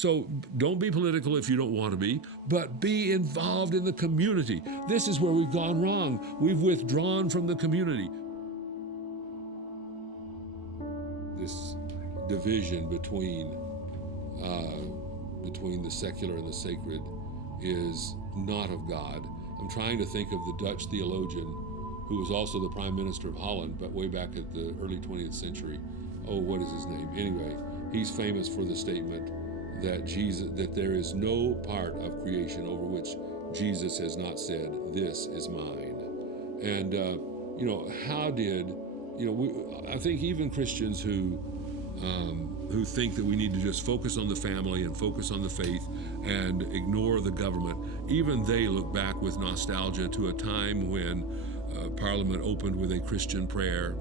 So don't be political if you don't want to be, but be involved in the community. This is where we've gone wrong. We've withdrawn from the community. This division between the secular and the sacred is not of God. I'm trying to think of the Dutch theologian who was also the Prime Minister of Holland, but way back at the early 20th century. Oh, what is his name? Anyway, he's famous for the statement that there is no part of creation over which Jesus has not said, "This is mine." And I think even Christians who think that we need to just focus on the family and focus on the faith and ignore the government, even they look back with nostalgia to a time when Parliament opened with a Christian prayer,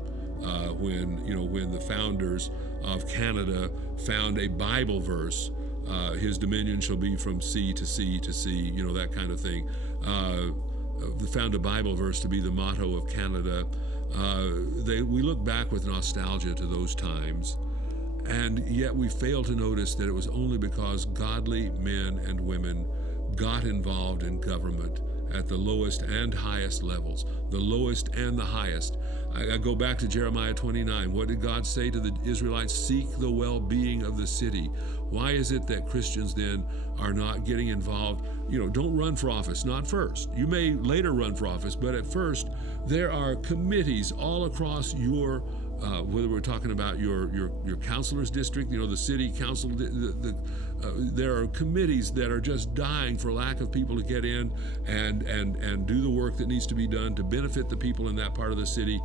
when the founders of Canada found a Bible verse, his dominion shall be from sea to sea to sea, that kind of thing. They found a Bible verse to be the motto of Canada. We look back with nostalgia to those times, and yet we fail to notice that it was only because godly men and women got involved in government at the lowest and highest levels, the lowest and the highest. I go back to Jeremiah 29. What did God say to the Israelites? Seek the well-being of the city. Why is it that Christians then are not getting involved? Don't run for office, not first. You may later run for office, but at first, there are committees all across your whether we're talking about your councilor's district, the city council, there are committees that are just dying for lack of people to get in and do the work that needs to be done to benefit the people in that part of the city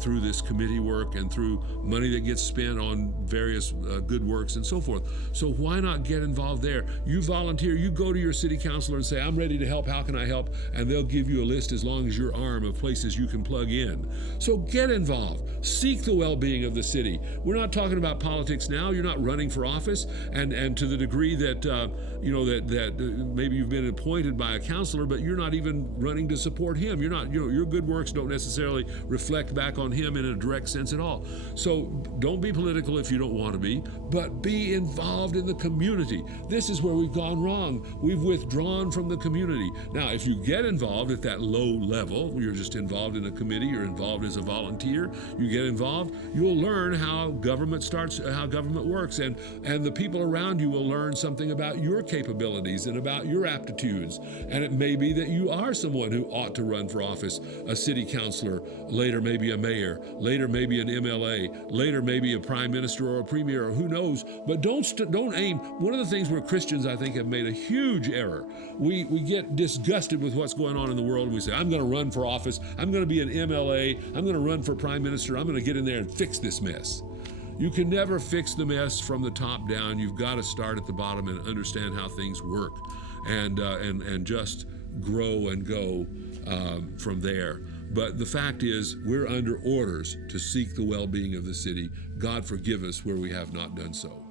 through this committee work and through money that gets spent on various good works and so forth. So why not get involved there? You volunteer, you go to your city councilor and say, I'm ready to help, how can I help? And they'll give you a list as long as your arm of places you can plug in. So get involved. Seek the well-being of the city. We're not talking about politics now. You're not running for office, and to the degree that that maybe you've been appointed by a counselor, but you're not even running to support him. You're not. Your good works don't necessarily reflect back on him in a direct sense at all. So don't be political if you don't want to be, but be involved in the community. This is where we've gone wrong. We've withdrawn from the community. Now, if you get involved at that low level, you're just involved in a committee, you're involved as a volunteer, you get involved, you'll learn how government works, and the people around you will learn something about your capabilities and about your aptitudes. And it may be that you are someone who ought to run for office, a city councilor, later maybe a mayor, later maybe an MLA, later maybe a prime minister or a premier, or who knows. But don't aim. One of the things where Christians, I think, have made a huge error, we get disgusted with what's going on in the world, and we say, I'm going to run for office, I'm going to be an MLA, I'm going to run for prime minister, I'm going to get in there and fix this mess. You can never fix the mess from the top down. You've got to start at the bottom and understand how things work, and just grow and go from there. But the fact is, we're under orders to seek the well-being of the city. God forgive us where we have not done so.